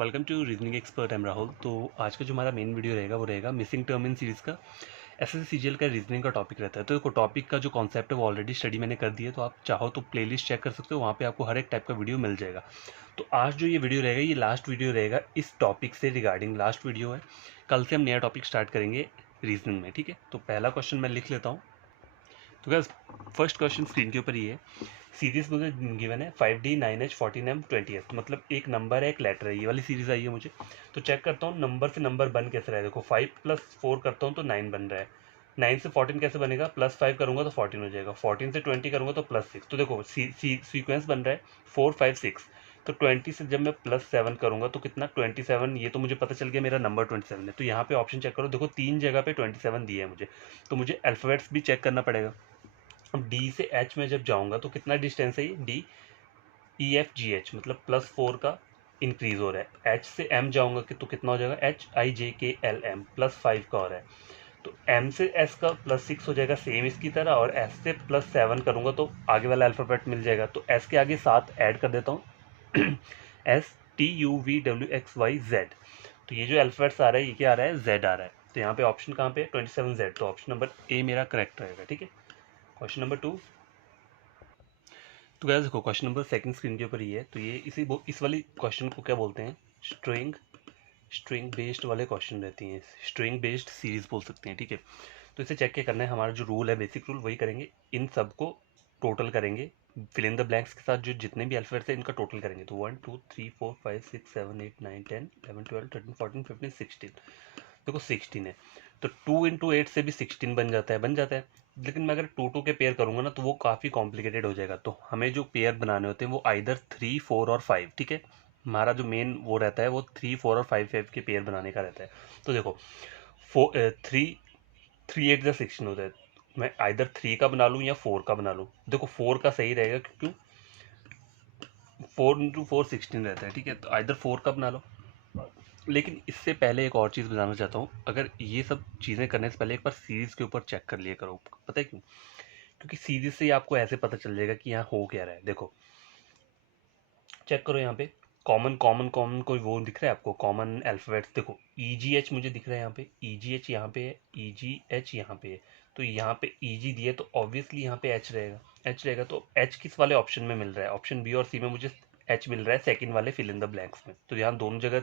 Welcome to reasoning expert. I am Rahul. तो आज का जो हमारा मेन वीडियो रहेगा वो रहेगा मिसिंग टर्म इन सीरीज़ का एसएससी सीजीएल का रीजनिंग का टॉपिक रहता है। तो देखो टॉपिक का जो कॉन्सेप्ट है वो ऑलरेडी स्टडी मैंने कर दी है, तो आप चाहो तो प्लेलिस्ट चेक कर सकते हो, वहाँ पे आपको हर एक टाइप का वीडियो मिल जाएगा। तो आज जो ये वीडियो रहेगा ये लास्ट वीडियो रहेगा इस टॉपिक से रिगार्डिंग, लास्ट वीडियो है। कल से हम नया टॉपिक स्टार्ट करेंगे रीजनिंग में, ठीक है। तो पहला क्वेश्चन मैं लिख लेता हूँ। तो गैस फर्स्ट क्वेश्चन स्क्रीन के ऊपर ही है। सीरीज मुझे गिवन है 5D 9H 14M 20F, मतलब एक नंबर है एक लेटर है, ये वाली सीरीज आई है मुझे। तो चेक करता हूँ नंबर से नंबर बन कैसे रहा है। देखो 5 + 4 करता हूँ तो 9 बन रहा है। 9 से 14 कैसे बनेगा, +5 करूंगा तो 14 हो जाएगा। 14 से 20 करूंगा तो +6। तो देखो सीक्वेंस बन रहा है 4 5 6। तो 20 से जब मैं +7 करूंगा तो कितना 27, ये तो मुझे पता चल गया मेरा नंबर 27 है। तो यहाँ पे ऑप्शन चेक करो, देखो 3 जगह पे 27 दिया है मुझे, तो मुझे अल्फ़ाबेट्स भी चेक करना पड़ेगा। अब डी से एच में जब जाऊंगा तो कितना डिस्टेंस है ये, डी EFGH, मतलब +4 का इंक्रीज हो रहा है। एच से एम जाऊंगा कि तो कितना हो जाएगा, HIJKLM +5 का हो रहा है। तो एम से एस का +6 हो जाएगा सेम इसकी तरह, और एस से +7 करूंगा तो आगे वाला अल्फ़ाबेट मिल जाएगा। तो एस के आगे 7 ऐड कर देता हूँ STUVWXYZ। तो ये जो अल्फ़ाबेट्स आ रहा है ये क्या आ रहा है, Z आ रहा है। तो यहाँ पे ऑप्शन कहाँ पे 27Z, तो ऑप्शन नंबर ए मेरा करेक्ट रहेगा, ठीक है। Question number 2। तो गाइस देखो क्वेश्चन नंबर सेकंड स्क्रीन के ऊपर ही है। तो ये इस वाली क्वेश्चन को क्या बोलते हैं, स्ट्रिंग बेस्ड वाले क्वेश्चन रहती हैं, स्ट्रिंग बेस्ड सीरीज बोल सकते हैं, ठीक है। तो इसे चेक क्या करना है, हमारा जो रूल है बेसिक रूल वही करेंगे। इन सब को टोटल करेंगे, फिल इन द ब्लैंक्स के साथ जो जितने भी अल्फाबेट्स हैं इनका टोटल करेंगे। तो 1 2 3 4 5 6 7 8 9 10 11 12 13 14 15 16। देखो 16 है तो 2 × 8 से भी 16 बन जाता है। लेकिन मैं अगर 2 के पेयर करूंगा ना तो वो काफ़ी कॉम्प्लिकेटेड हो जाएगा। तो हमें जो पेयर बनाने होते हैं वो आइदर 3 4 और 5, ठीक है। हमारा जो मेन वो रहता है वो 3 4 और 5 के पेयर बनाने का रहता है। तो देखो 3 8 16 होता है, मैं आइदर 3 का बना लूँ या 4 का बना लूँ। देखो 4 का सही रहेगा क्योंकि 4 × 4 16 रहता है, ठीक है। तो आइदर 4 का बना लो। लेकिन इससे पहले एक और चीज़ बताना चाहता हूँ, अगर ये सब चीज़ें करने से पहले एक बार सीरीज़ के ऊपर चेक कर लिया करो। पता है क्यों, क्योंकि सीरीज़ से ही आपको ऐसे पता चल जाएगा कि यहाँ हो क्या रहा है। देखो चेक करो यहाँ पे कॉमन कॉमन कॉमन कोई वो दिख रहा है आपको, कॉमन अल्फ़ाबेट्स। देखो EGH मुझे दिख रहा है यहाँ पे, EGH यहाँ पे है, EGH यहाँ पे है। तो यहाँ पे EG दिए तो ऑब्वियसली यहाँ पे H रहेगा। तो H किस वाले ऑप्शन में मिल रहा है, ऑप्शन बी और सी में मुझे H मिल रहा है सेकंड वाले फिल इन द ब्लैंक्स में। तो यहाँ दोनों जगह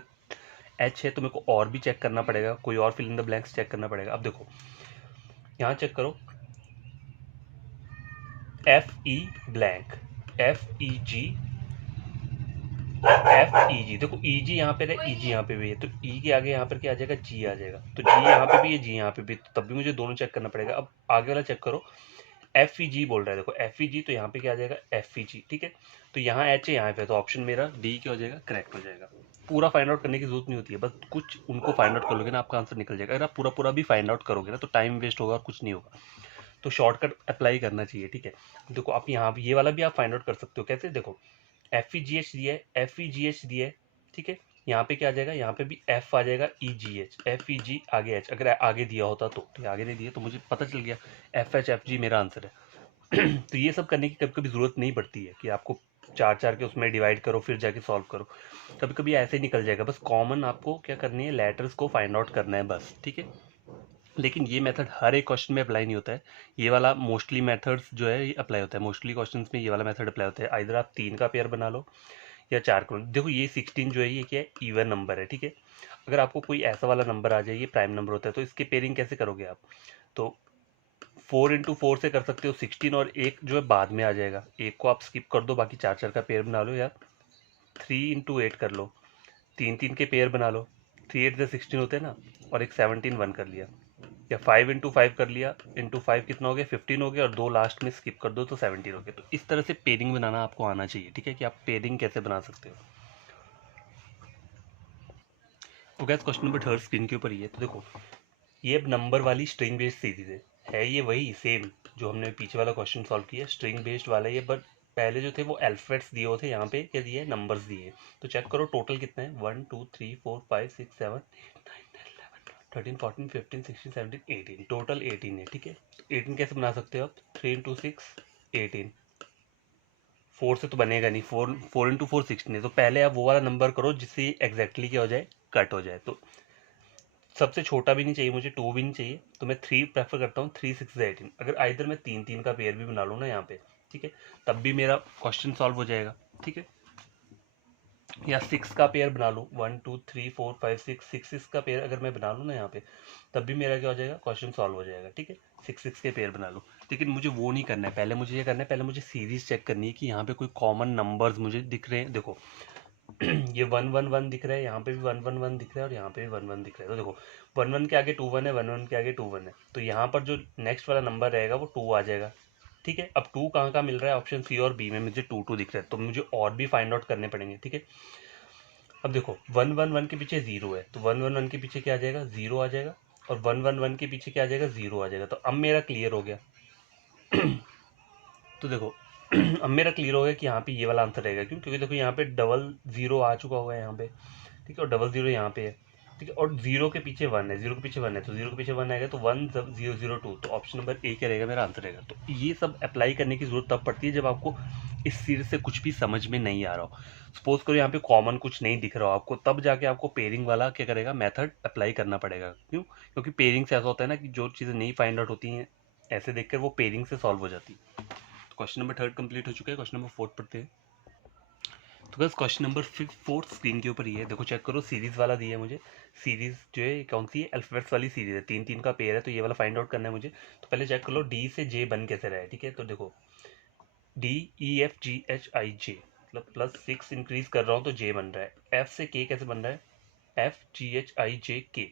H है, तो मेरे को और भी चेक करना पड़ेगा, कोई और fill in the blanks check करना पड़ेगा। अब देखो यहाँ चेक करो FE ब्लैंक FEG, देखो EG यहाँ पे है, EG यहाँ पे भी है, तो E के आगे यहाँ पर क्या आ जाएगा, G आ जाएगा। तो G यहाँ पे भी है, G यहाँ पे भी, तो तब भी मुझे दोनों चेक करना पड़ेगा। अब आगे वाला चेक करो FEG बोल रहा है, देखो FEG, तो यहाँ पे क्या आ जाएगा FEG, ठीक है। तो यहाँ H है यहाँ पे, तो ऑप्शन मेरा D क्या हो जाएगा, करेक्ट हो जाएगा। पूरा फाइंड आउट करने की जरूरत नहीं होती है, बस कुछ उनको फाइंड आउट कर लोगे ना आपका आंसर निकल जाएगा। अगर आप पूरा पूरा भी फाइंड आउट करोगे ना तो टाइम वेस्ट होगा और कुछ नहीं होगा। तो शॉर्टकट अप्लाई करना चाहिए, ठीक है। देखो आप यहाँ ये वाला भी आप फाइंड आउट कर सकते हो, कैसे, देखो FEGH दिया है, FEGH दिया है, ठीक है। यहाँ पे क्या आ जाएगा, यहाँ पे भी F आ जाएगा, EGH, FEG आगे H, अगर आगे दिया होता तो, ठीक है, आगे नहीं दिया तो मुझे पता चल गया FHFG मेरा आंसर है। तो ये सब करने की कभी कभी ज़रूरत नहीं पड़ती है कि आपको चार चार के उसमें डिवाइड करो फिर जाके सॉल्व करो। कभी कभी ऐसे ही निकल जाएगा, बस कॉमन आपको क्या करनी है, लेटर्स को फाइंड आउट करना है बस, ठीक है। लेकिन ये मेथड हर एक क्वेश्चन में अप्लाई नहीं होता है। ये वाला मोस्टली मेथड्स जो है ये अप्लाई होता है, मोस्टली क्वेश्चंस में ये वाला मेथड अप्लाई होता है। आइदर आप 3 का पेयर बना लो या 4 का। देखो ये 16 जो है ये क्या है, इवन नंबर है, ठीक है। अगर आपको कोई ऐसा वाला नंबर आ जाए, ये प्राइम नंबर होता है, तो इसके पेयरिंग कैसे करोगे आप, तो 4 × 4 से कर सकते हो 16, और एक जो है बाद में आ जाएगा, एक को आप स्किप कर दो, बाकी 4 4 का पेयर बना लो, या 3 × 8 कर लो, 3 3 के पेयर बना लो, 3 8 से 16 होते हैं ना, और एक 17 1 कर लिया, या 5 × 5 कर लिया, इंटू 5 कितना हो गया, 15 हो गया, और 2 लास्ट में स्किप कर दो तो 17 हो गया। तो इस तरह से पेयरिंग बनाना आपको आना चाहिए, ठीक है, कि आप पेयरिंग कैसे बना सकते हो। तो guess question number third screen के ऊपर ही है। तो देखो ये नंबर वाली स्ट्रिंग बेस्ड सीरीज है ये वही सेम जो हमने पीछे वाला क्वेश्चन सॉल्व किया, स्ट्रिंग बेस्ड वाला ये, बट पहले जो थे वो अल्फाबेट्स दिए होते, यहाँ पे क्या दिए, नंबर्स दिए। तो चेक करो टोटल कितने हैं, 1 2 3 4 5 6 7 13 14 15 16 17 18, टोटल 18 है, ठीक है। तो 18 कैसे बना सकते हो आप, 3 × 6 18, 4 से तो बनेगा नहीं, 4 इंटू 4 16 है। तो पहले आप वो वाला नंबर करो जिससे एग्जैक्टली क्या हो जाए, कट हो जाए। तो सबसे छोटा भी नहीं चाहिए मुझे, 2 भी नहीं चाहिए, तो मैं 3 प्रेफर करता हूँ। 3 6 18। अगर आइदर मैं 3 3 का पेयर भी बना लूँ ना यहाँ पे, ठीक है, तब भी मेरा क्वेश्चन सॉल्व हो जाएगा, ठीक है। या 6 का पेयर बना लूँ, 1 2 3 4 5 6, 6 6 का पेयर अगर मैं बना लूँ ना यहाँ पे, तब भी मेरा क्या हो जाएगा, क्वेश्चन सॉल्व हो जाएगा, ठीक है। 6 6 के पेयर बना लूँ, लेकिन मुझे वो नहीं करना है। पहले मुझे ये करना है, पहले मुझे सीरीज चेक करनी है कि यहाँ पे कोई कॉमन नंबर्स मुझे दिख रहे हैं। देखो ये 1 1 1 दिख रहा है, यहाँ पे भी 1 1 1 दिख रहा है, और यहाँ पे भी 1 1 दिख रहा है। तो देखो 1 1 के आगे 2 1 है, 1 1 के आगे 2 1 है, तो यहाँ पर जो नेक्स्ट वाला नंबर रहेगा वो 2 आ जाएगा, ठीक है। अब 2 कहाँ मिल रहा है, ऑप्शन सी और बी में मुझे 2 2 दिख रहा है, तो मुझे और भी फाइंड आउट करने पड़ेंगे, ठीक है। अब देखो 1 1 1 के पीछे 0 है, तो 1 1 1 के पीछे क्या आ जाएगा, 0 आ जाएगा, और 1 1 1 के पीछे क्या आ जाएगा, 0 आ जाएगा। तो अब मेरा क्लियर हो गया। तो देखो अब मेरा क्लियर हो गया कि यहाँ पे ये वाला आंसर रहेगा, क्यों, क्योंकि देखो यहाँ पे डबल जीरो आ चुका हुआ है यहाँ पे, ठीक है, और डबल जीरो यहाँ पे है, ठीक है, और जीरो के पीछे वन है, जीरो के पीछे वन है, तो जीरो के पीछे वन आएगा, तो 1002। तो ऑप्शन नंबर ए क्या रहेगा, मेरा आंसर रहेगा। तो ये सब अप्लाई करने की जरूरत तब पड़ती है जब आपको इस सीरीज से कुछ भी समझ में नहीं आ रहा हो। सपोज करो यहाँ पे कॉमन कुछ नहीं दिख रहा हो आपको, तब जाके आपको पेयरिंग वाला क्या करेगा, मेथड अप्लाई करना पड़ेगा। क्यों, क्योंकि पेयरिंग से ऐसा होता है ना कि जो चीज़ें नहीं फाइंड आउट होती हैं ऐसे देखकर, वो पेयरिंग से सॉल्व हो जाती है। तो क्वेश्चन नंबर 3 कंप्लीट हो चुका है। क्वेश्चन नंबर 4 पढ़ते हैं। तो बस क्वेश्चन नंबर 4 स्क्रीन के ऊपर ही है, देखो चेक करो, सीरीज वाला दिया है मुझे। सीरीज जो है कौन सी है, अल्फाबेट्स वाली सीरीज है, 3 3 का पेयर है, तो ये वाला फाइंड आउट करना है मुझे। तो पहले चेक कर लो डी से जे बन कैसे रहा है, ठीक है। तो देखो D E F G H I J, मतलब +6 इंक्रीज कर रहा हूँ तो जे बन रहा है। एफ से के कैसे बन रहा है, एफ जी एच आई जे के,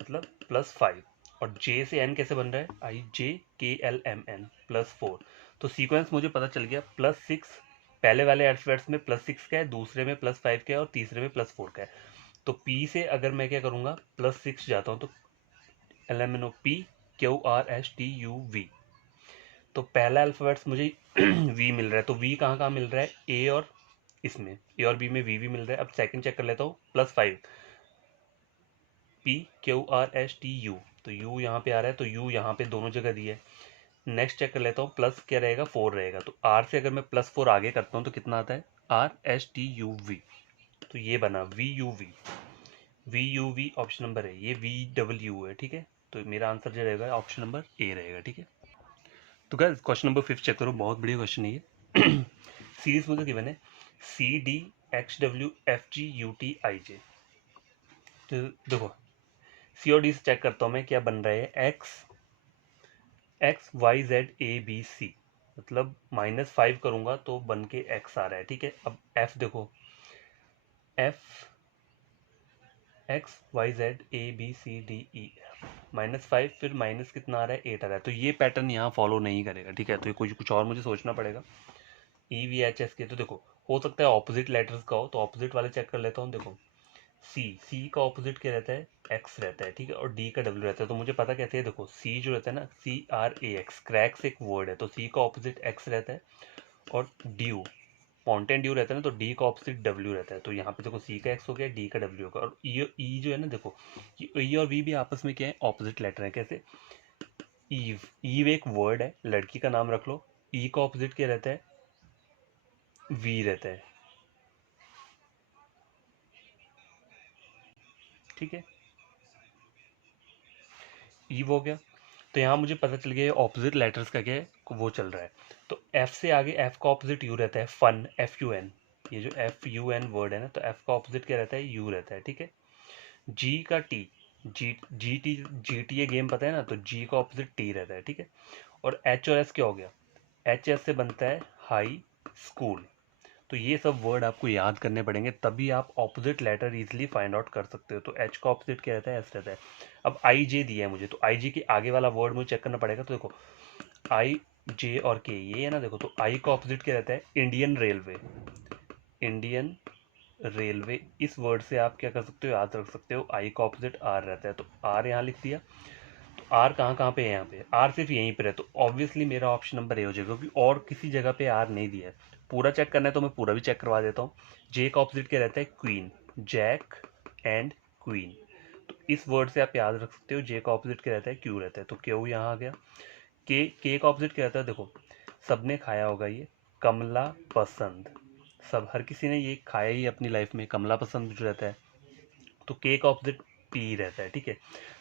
मतलब +5। और जे से एन कैसे बन रहा है, आई जे के एल एम एन, +4। तो सीक्वेंस मुझे पता चल गया, +6 पहले वाले अल्फाबेट्स में +6 का है, दूसरे में +5 का है, और तीसरे में +4 का है। तो पी से अगर मैं क्या करूँगा, +6 जाता हूँ, तो L M N O P Q R S T U V. तो पहला अल्फाबेट्स मुझे वी मिल रहा है, तो वी कहाँ कहाँ मिल रहा है, ए और इसमें, ए और बी में वी मिल रहा है। अब सेकंड चेक कर लेता हूँ, +5, P Q R S T you, तो यू यहाँ पे आ रहा है, तो यू यहाँ पे दोनों जगह दिया है। नेक्स्ट चेक कर लेता हूँ, प्लस क्या रहेगा, 4 रहेगा, तो आर से अगर मैं +4 आगे करता हूँ तो कितना आता है, R S T U V. तो ये बना V U V, V U V option number है, ये वी डबल यू है, ठीक है। तो मेरा आंसर जो रहेगा ऑप्शन नंबर ए रहेगा, ठीक है। तो गाइस क्वेश्चन नंबर 5 चेक करो, बहुत बढ़िया क्वेश्चन है ये। सीरीज मुझे गिवन है C D X W F G U T I J. तो देखो सी और डी से चेक करता हूँ मैं, क्या बन रहा है, X Y Z A B C, मतलब -5 करूंगा तो बन के एक्स आ रहा है, ठीक है। अब एफ देखो, F X Y Z A B C D E F, -5, फिर माइनस कितना आ रहा है, 8 आ रहा है। तो ये पैटर्न यहाँ फॉलो नहीं करेगा, ठीक है। तो ये कुछ और मुझे सोचना पड़ेगा। ई वी एच एस के, तो देखो हो सकता है ऑपोजिट लेटर्स का हो, तो ऑपोजिट वाले चेक कर लेता हूँ। देखो सी का ऑपोजिट क्या रहता है, एक्स रहता है, ठीक है, और डी का डब्ल्यू रहता है। तो मुझे पता कैसे है, देखो सी जो रहता है ना, CRAX, क्रैक्स एक वर्ड है, तो सी का ऑपोजिट एक्स रहता है, और ड्यू, माउंटेन ड्यू रहता है ना, तो डी का ऑपोजिट डब्ल्यू रहता है। तो यहाँ पे देखो सी का एक्स हो गया, डी का डब्ल्यू होगा, और ई जो है ना, देखो ई और वी भी आपस में क्या है, ऑपोजिट लेटर है। कैसे, ईव, ईव एक वर्ड है, लड़की का नाम रख लो, ई का ऑपोजिट क्या रहता है, वी रहता है, ठीक है, ईव हो गया। तो यहाँ मुझे पता चल गया ऑपोजिट लेटर्स का क्या है, वो चल रहा है। तो एफ से आगे, एफ का ऑपोजिट यू रहता है, फन, FUN, ये जो FUN वर्ड है ना, तो एफ का ऑपोजिट क्या रहता है, यू रहता है, ठीक है। जी का टी, जी टी ये गेम पता है ना, तो जी का ऑपोजिट टी रहता है, ठीक है। और एच और एस क्या हो गया, एच एस से बनता है हाई स्कूल। तो ये सब वर्ड आपको याद करने पड़ेंगे, तभी आप opposite letter easily find out कर सकते हो। तो एच का ऑपोजिट क्या रहता है, एस रहता है। अब आई जे दिया है मुझे, तो आई जे के आगे वाला वर्ड मुझे चेक करना पड़ेगा। तो देखो आई जे और के ये है ना, देखो तो आई का ऑपोजिट क्या रहता है, इंडियन रेलवे, इंडियन रेलवे। इस वर्ड से आप क्या कर सकते हो, याद रख सकते हो, आई का ऑपोजिट आर रहता है, तो आर यहाँ लिख दिया। तो आर कहाँ कहाँ पे है, यहाँ पे आर सिर्फ यहीं पर है, तो ऑब्वियसली मेरा ऑप्शन नंबर ए हो जाएगा, क्योंकि और किसी जगह पे आर नहीं दिया है। पूरा चेक करना है तो मैं पूरा भी चेक करवा देता हूँ। जे का ऑपोजिट क्या रहता है, क्वीन, जैक एंड क्वीन। तो इस वर्ड से आप याद रख सकते हो, जे का ऑपोजिट क्या रहता है, क्यू रहता है, तो क्यू यहाँ आ गया। के का ऑपोजिट क्या रहता है, देखो सबने खाया होगा ये, कमला पसंद, सब हर किसी ने ये खाया ही अपनी लाइफ में, कमला पसंद जो रहता है, तो के का ऑपोजिट पी रहता है, ठीक है।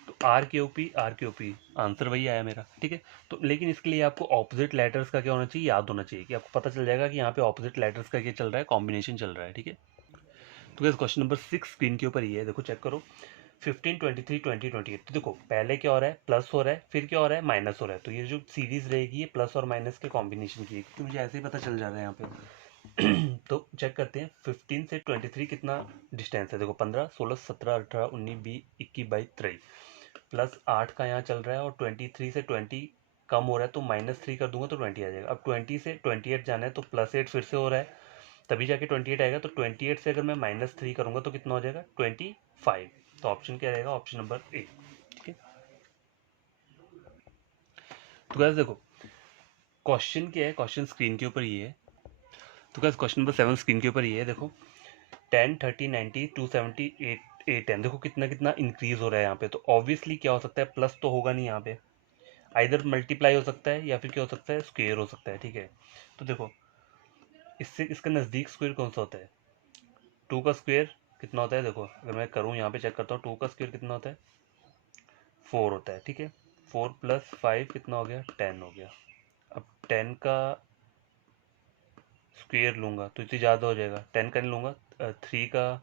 तो आर के ओ पी आंसर वही आया मेरा, ठीक है। तो लेकिन इसके लिए आपको ऑपोजिट लेटर्स का क्या होना चाहिए, याद होना चाहिए, कि आपको पता चल जाएगा कि यहाँ पे ऑपोजिट लेटर्स का क्या चल रहा है, कॉम्बिनेशन चल रहा है, ठीक है। तो गाइस क्वेश्चन नंबर 6 स्क्रीन के ऊपर ही है, देखो चेक करो। 15, 23, 20, 28, तो देखो पहले क्या हो रहा है, प्लस हो रहा है, फिर क्या हो रहा है, माइनस हो रहा है। तो ये जो सीरीज रहेगी ये प्लस और माइनस के कॉम्बिनेशन की है, क्योंकि मुझे ऐसे ही पता चल जा रहा है यहाँ पे। तो चेक करते हैं 15 से 23 कितना डिस्टेंस है, देखो 15, 16, 17, 18, 19, 20, 21, 22, 23, प्लस 8 का यहाँ चल रहा है, और 23 से 20 कम हो रहा है, तो -3 कर दूंगा तो 20 आ जाएगा। अब 20 से 28 जाना है, तो +8 फिर से हो रहा है, तभी जाके 28 आएगा। तो 28 से अगर मैं -3 करूंगा तो कितना हो जाएगा, 25। तो ऑप्शन क्या रहेगा, ऑप्शन नंबर ए, ठीक है। तो गाइस देखो क्वेश्चन क्या है, क्वेश्चन स्क्रीन के ऊपर ये है। तो गाइस क्वेश्चन नंबर 7 स्क्रीन के ऊपर ये है, देखो 10, 30, 90, 270, 810, देखो कितना कितना इंक्रीज हो रहा है यहाँ पे। तो ऑब्वियसली क्या हो सकता है, प्लस तो होगा नहीं यहाँ पे, आइदर मल्टीप्लाई हो सकता है या फिर क्या हो सकता है, स्क्वेयर हो सकता है, ठीक है। तो देखो इससे इसका नज़दीक स्क्वेयर कौन सा होता है, 2 का स्क्वेयर कितना होता है, देखो अगर मैं करूँ यहाँ पे चेक करता हूँ, 2 का स्क्वेयर कितना होता है, 4 होता है, ठीक है। 4 + 5 कितना हो गया, 10 हो गया। अब 10 का स्क्वेयर लूंगा तो इतनी ज़्यादा हो जाएगा, 10 का नहीं लूंगा, 3 का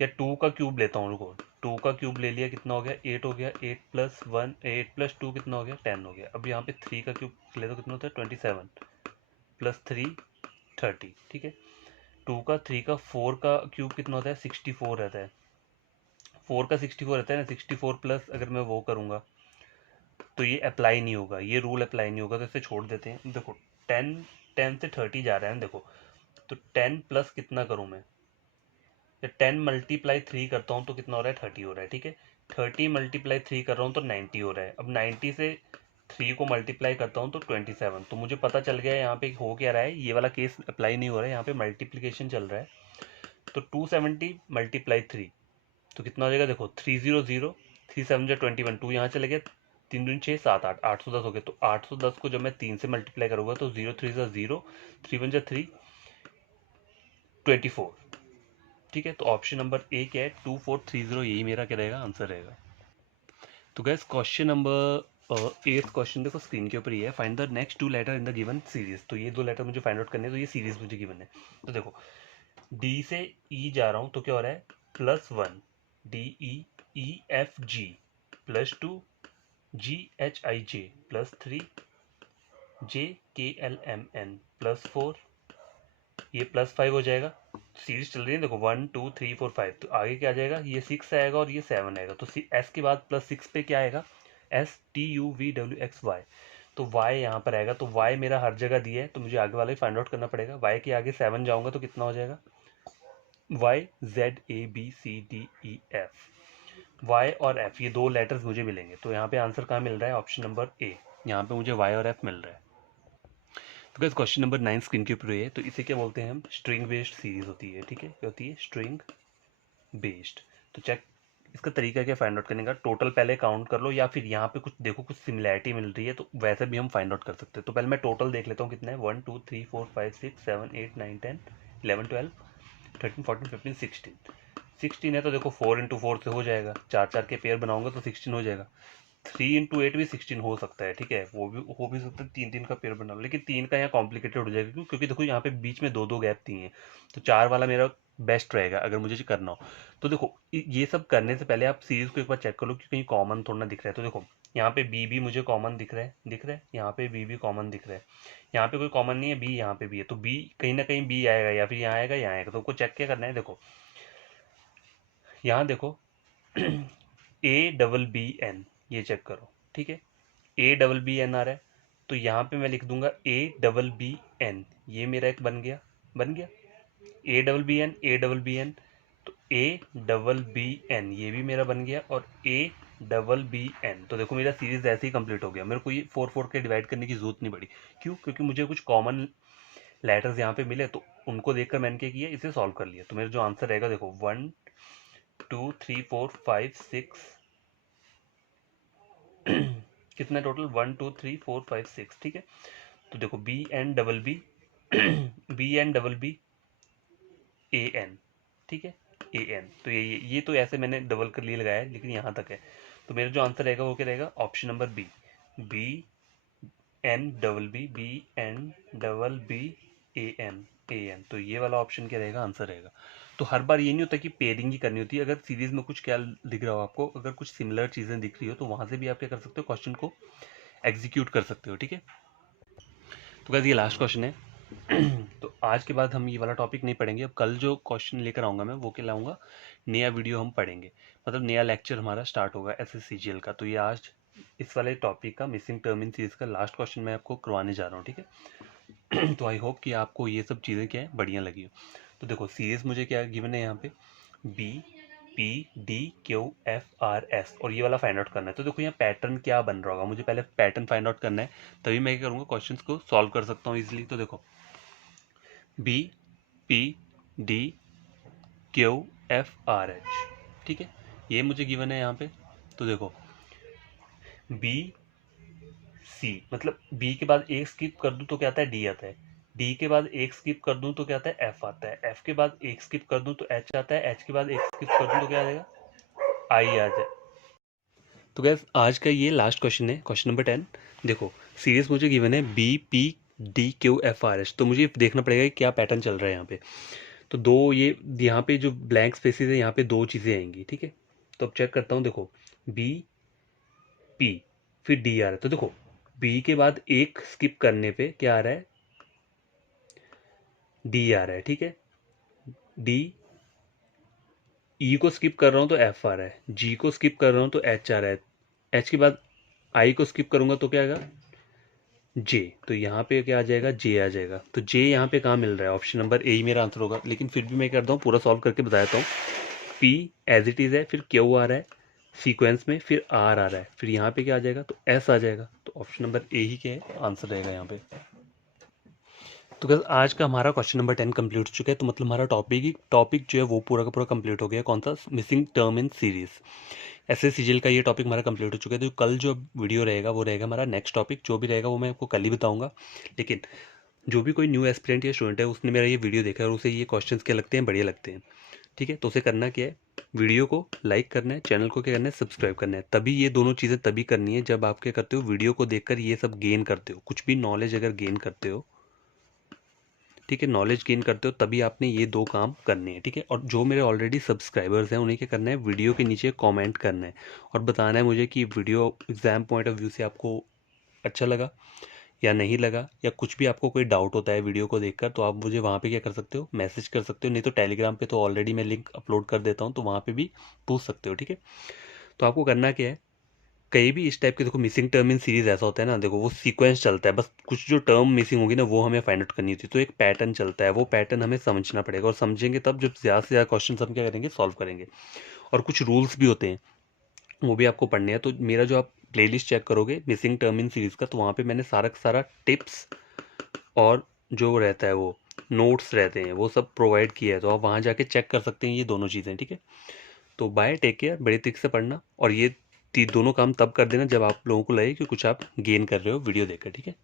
या 2 का क्यूब लेता हूँ, रुको 2 का क्यूब ले लिया, कितना हो गया, 8 हो गया। 8 + 1 8 + 2 कितना हो गया, 10 हो गया। अब यहाँ पे 3 का क्यूब ले तो कितना होता है, 27 + 3 30, ठीक है। 2 का 3 का 4 का क्यूब कितना होता है, 64 रहता है, 4 का 64 रहता है ना, 64 प्लस अगर मैं वो करूँगा तो ये अप्लाई नहीं होगा, ये रूल अप्लाई नहीं होगा, तो इसे छोड़ देते हैं। देखो 10 10 से 30 जा रहा है ना, देखो तो 10 प्लस कितना करूँ मैं, या 10 × 3 करता हूँ तो कितना हो रहा है, 30 हो रहा है, ठीक है। 30 × 3 कर रहा हूँ तो 90 हो रहा है। अब 90 से 3 को मल्टीप्लाई करता हूँ तो 27, तो मुझे पता चल गया यहाँ पे हो क्या रहा है, ये वाला केस अप्लाई नहीं हो रहा है, यहाँ पे मल्टीप्लीकेशन चल रहा है। तो 270 × 3 तो कितना हो जाएगा, देखो 300, 3 7 21, 2 यहाँ चले गया, 3 दूनी 6 7 8, 810 हो गया। तो 810 को जब मैं 3 से मल्टीप्लाई करूंगा तो 0 3 0, 3 1 3, 24, ठीक है। तो ऑप्शन नंबर ए क्या है, 2430, यही मेरा क्या रहेगा, आंसर रहेगा। तो गैस क्वेश्चन नंबर 8 क्वेश्चन देखो स्क्रीन के ऊपर ही है, find the next 2 letter in the given series. तो ये 2 लेटर मुझे फाइंड आउट करने हैं, तो ये सीरीज मुझे गिवन है। तो देखो डी से ई जा रहा हूँ तो क्या हो रहा है, +1 DEEFG, +2 GHIJ, +3 JKLMN, +4 ये +5 हो जाएगा। सीरीज चल रही है देखो 1 2 3 4 5, तो आगे क्या आ जाएगा, ये 6 आएगा और ये 7 आएगा। तो एस के बाद +6 पे क्या आएगा, STUVWXY, तो y यहाँ पर आएगा। तो y मेरा हर जगह दिया है, तो मुझे आगे वाला ही फाइंड आउट करना पड़ेगा। y के आगे 7 जाऊंगा तो कितना हो जाएगा, YZABCDEF, y और f ये 2 लेटर्स मुझे मिलेंगे। तो यहाँ पे आंसर कहाँ मिल रहा है, ऑप्शन नंबर ए, यहाँ पे मुझे y और f मिल रहा है। तो गाइस क्वेश्चन नंबर 9 स्क्रीन के ऊपर है, तो इसे क्या बोलते हैं हम, स्ट्रिंग बेस्ड सीरीज होती है, ठीक है, क्या होती है, स्ट्रिंग बेस्ड। तो चेक इसका तरीका क्या फाइंड आउट करने का, टोटल पहले काउंट कर लो, या फिर यहाँ पे कुछ देखो कुछ सिमिलैरिटी मिल रही है तो वैसे भी हम फाइंड आउट कर सकते हैं। तो पहले मैं टोटल देख लेता हूँ कितना है, 1 2 3 4 5 6 7 8 9 10 11 12 13 14 15 16 16 है, तो देखो 4 × 4 से हो जाएगा, 4 4 के पेयर बनाऊंगा तो 16 हो जाएगा। 3 × 8 भी 16 हो सकता है, ठीक है, वो भी हो भी सकता है, 3 3 का पेयर बना लो, लेकिन 3 का यहाँ कॉम्प्लिकेटेड हो जाएगा, क्यों, क्योंकि देखो यहाँ पे बीच में 2 2 गैप दिए हैं। तो 4 वाला मेरा बेस्ट रहेगा अगर मुझे करना हो। तो देखो ये सब करने से पहले आप सीरीज को एक बार चेक कर लो कि कहीं कॉमन थोड़ा ना दिख रहा है। तो देखो यहाँ पे बी भी मुझे कॉमन दिख रहा है, यहाँ पे बी भी कॉमन दिख रहा है, यहाँ पे कोई कॉमन नहीं है, बी यहाँ पे भी है, तो बी कहीं ना कहीं बी आएगा, या फिर यहाँ आएगा, यहाँ आएगा। तो आपको चेक क्या करना है, देखो यहाँ देखो ABBN, ये चेक करो, ठीक है, ABBN आ रहा है, तो यहाँ पे मैं लिख दूंगा ABBN, ये मेरा एक बन गया, ABBN, तो ABBN ये भी मेरा बन गया, और ABBN, तो देखो मेरा सीरीज ऐसे ही कंप्लीट हो गया, मेरे को ये 4 4 के डिवाइड करने की जरूरत नहीं पड़ी। क्यों, क्योंकि मुझे कुछ कॉमन लेटर्स यहाँ पे मिले, तो उनको देखकर मैंने क्या किया, इसे सॉल्व कर लिया। तो मेरा जो आंसर रहेगा देखो 1 2 3 4 5 6 कितना टोटल, 1 2 3 4 5 6, ठीक है। तो देखो BN डबल बी BNBBAN, ठीक है, AN। तो ये तो ऐसे मैंने डबल कर लिए लगाया है, लेकिन यहाँ तक है। तो मेरा जो आंसर रहेगा वो क्या रहेगा, ऑप्शन नंबर बी, BNBBAN। तो ये वाला ऑप्शन क्या रहेगा, आंसर रहेगा। तो हर बार ये नहीं होता कि पेयरिंग ही करनी होती है। अगर सीरीज में कुछ क्या दिख रहा हो आपको, अगर कुछ सिमिलर चीज़ें दिख रही हो, तो वहाँ से भी आप क्या कर सकते हो, क्वेश्चन को एग्जीक्यूट कर सकते हो, ठीक है। तो गाइस ये लास्ट क्वेश्चन है। तो आज के बाद हम ये वाला टॉपिक नहीं पढ़ेंगे। अब कल जो क्वेश्चन लेकर आऊँगा मैं, वो क्या लाऊंगा, नया वीडियो हम पढ़ेंगे, मतलब नया लेक्चर हमारा स्टार्ट होगा SSCGL का। तो ये आज इस वाले टॉपिक का, मिसिंग टर्म इन सीरीज का लास्ट क्वेश्चन मैं आपको करवाने जा रहा हूँ, ठीक है। तो आई होप कि आपको ये सब चीज़ें क्या है, बढ़िया लगी हो। तो देखो सीरीज मुझे क्या गिवन है यहाँ पे, BPDQFRS, और ये वाला फाइंड आउट करना है। तो देखो यहाँ पैटर्न क्या बन रहा होगा, मुझे पहले पैटर्न फाइंड आउट करना है, तभी मैं क्या करूँगा, क्वेश्चंस को सॉल्व कर सकता हूँ इजीली। तो देखो BPDQFRH, ठीक है, ये मुझे गिवन है यहाँ पे। तो देखो BC, मतलब B के बाद एक स्किप कर दूँ तो क्या आता है, D आता है। D के बाद एक स्किप कर दूँ तो क्या आता है, F आता है। F के बाद एक स्किप कर दूँ तो H आता है। H के बाद एक स्किप कर दूँ तो क्या आ जाएगा, I आ जाए। तो गैस आज का ये लास्ट क्वेश्चन है, क्वेश्चन नंबर 10। देखो सीरीज मुझे गिवन है BPDQFRH, तो मुझे देखना पड़ेगा कि क्या पैटर्न चल रहा है यहाँ पे। तो दो ये यहाँ पे जो ब्लैंक स्पेसेस है, यहाँ पे दो चीज़ें आएंगी, ठीक है। तो अब चेक करता हूँ, देखो BP फिर D आ रहा है। तो देखो B के बाद एक स्किप करने पे क्या आ रहा है, D आ रहा है, ठीक है। D, E को स्किप कर रहा हूँ तो F आ रहा है, G को स्किप कर रहा हूँ तो H आ रहा है, H के बाद I को स्किप करूँगा तो क्या आएगा, J। तो यहाँ पे क्या आ जाएगा, J आ जाएगा। तो J यहाँ पे कहाँ मिल रहा है, ऑप्शन नंबर ए ही मेरा आंसर होगा। लेकिन फिर भी मैं करता हूँ, पूरा सॉल्व करके बताता हूँ। P एज इट इज़ है, फिर Q आ रहा है सीक्वेंस में, फिर R आ रहा है, फिर यहाँ पे क्या आ जाएगा, तो S आ जाएगा। तो ऑप्शन नंबर ए ही क्या है, आंसर रहेगा यहाँ पे। तो गाइस आज का हमारा क्वेश्चन नंबर 10 कंप्लीट हो चुका है। तो मतलब हमारा टॉपिक जो है वो पूरा का पूरा कंप्लीट हो गया। कौन सा, missing term in series, SSCGL का ये टॉपिक हमारा कंप्लीट हो चुका है। तो कल जो वीडियो रहेगा वो रहेगा हमारा नेक्स्ट टॉपिक, जो भी रहेगा वो मैं आपको कल ही बताऊंगा। लेकिन जो भी कोई न्यू एस्पिरेंट या स्टूडेंट है, उसने मेरा ये वीडियो देखा है और उसे ये क्वेश्चन क्या लगते हैं, बढ़िया लगते हैं, ठीक है, तो उसे करना क्या है, वीडियो को लाइक करना है, चैनल को क्या करना है, सब्सक्राइब करना है। तभी ये दोनों चीज़ें तभी करनी है जब आप क्या करते हो, वीडियो को देखकर ये सब गेन करते हो, कुछ भी नॉलेज अगर गेन करते हो, ठीक है, नॉलेज गेन करते हो, तभी आपने ये दो काम करने हैं, ठीक है। और जो मेरे ऑलरेडी सब्सक्राइबर्स हैं, उन्हें क्या करना है, वीडियो के नीचे कमेंट करना है और बताना है मुझे कि video exam point of view से आपको अच्छा लगा या नहीं लगा, या कुछ भी आपको कोई डाउट होता है वीडियो को देखकर, तो आप मुझे वहाँ पे क्या कर सकते हो, मैसेज कर सकते हो। नहीं तो टेलीग्राम पे तो ऑलरेडी मैं लिंक अपलोड कर देता हूँ, तो वहाँ पे भी पूछ सकते हो, ठीक है। तो आपको करना क्या है, कहीं भी इस टाइप के, देखो मिसिंग टर्म इन सीरीज ऐसा होता है ना, देखो वो सीक्वेंस चलता है, बस कुछ जो टर्म मिसिंग होगी ना, वो हमें फाइंड आउट करनी होती है। तो एक पैटर्न चलता है, वो पैटर्न हमें समझना पड़ेगा, और समझेंगे तब जब ज़्यादा से ज़्यादा क्वेश्चन हम क्या करेंगे, सॉल्व करेंगे। और कुछ रूल्स भी होते हैं, वो भी आपको पढ़ने हैं। तो मेरा जो आप प्लेलिस्ट चेक करोगे मिसिंग टर्म इन सीरीज का, तो वहाँ पे मैंने सारा सारा टिप्स और जो रहता है वो नोट्स रहते हैं, वो सब प्रोवाइड किया है। तो आप वहाँ जाके चेक कर सकते हैं ये दोनों चीज़ें, ठीक है। तो बाय, टेक केयर, बड़े तरीके से पढ़ना, और ये दोनों काम तब कर देना जब आप लोगों को लगे कि कुछ आप गेन कर रहे हो वीडियो देखकर, ठीक है।